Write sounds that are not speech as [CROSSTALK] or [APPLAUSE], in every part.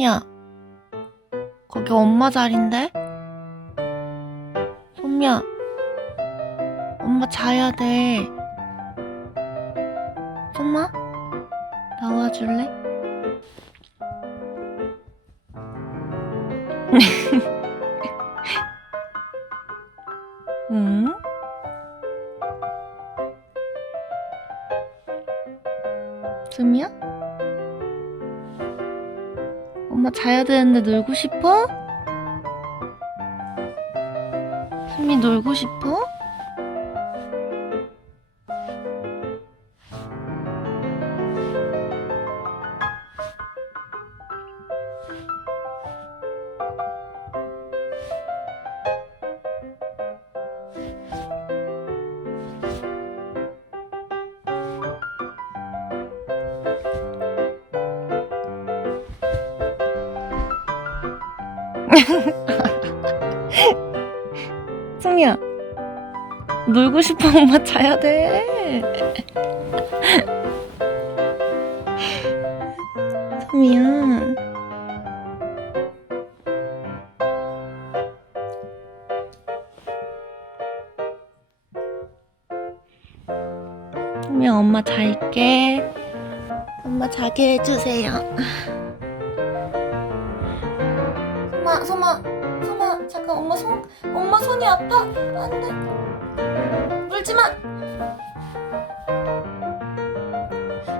소미야, 거기 엄마 자리인데? 소미야, 엄마 자야 돼. 소마, 나와줄래? [LAUGHS] 응? 소미야? 엄마 자야 되는데 놀고 싶어? 수미 놀고 싶어? [LAUGHS] 수미야 놀고 싶어 엄마 자야 돼. [LAUGHS] 수미야. 수미야 엄마 잘게. 엄마 자게 해주세요 잠깐 엄마 손 엄마 손이 아파. 안돼. 물지 마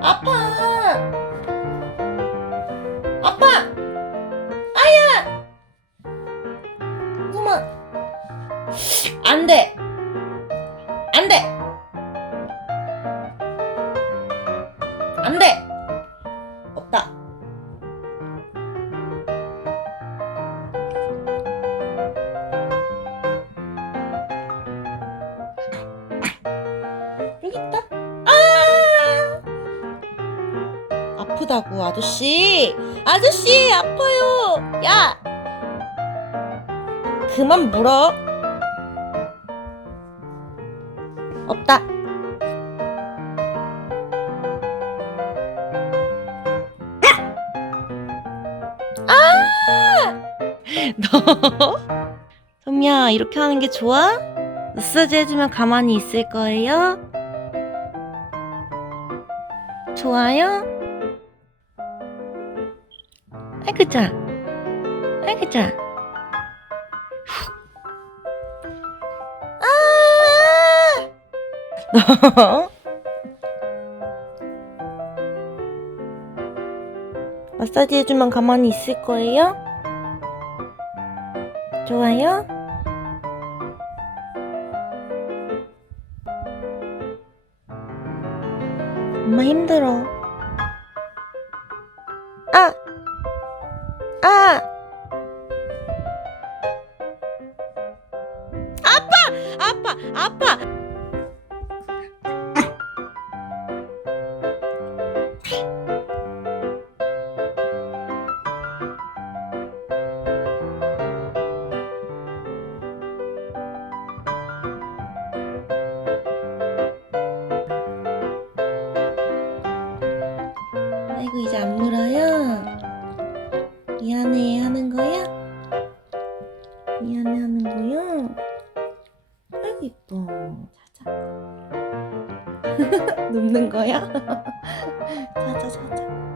아파. 아파. 아야. 소마 안돼. 안돼. 안돼 아프다고 아저씨. 아저씨 아파요. 야. 그만 물어. 없다. 아! [LAUGHS] 너? 소미야 이렇게 하는 게 좋아? 마사지 해주면 가만히 있을 거예요? 좋아요? 아이고 좋아 아이고 아! [LAUGHS] 마사지 해주면 가만히 있을 거예요? 좋아요? 엄마 힘들어. 아파! 아이고 이제 안 물어요? 미안해 하는 거야? 아이고 이뻐 자자 [LAUGHS] 눕는 거야? [LAUGHS] 자자 자자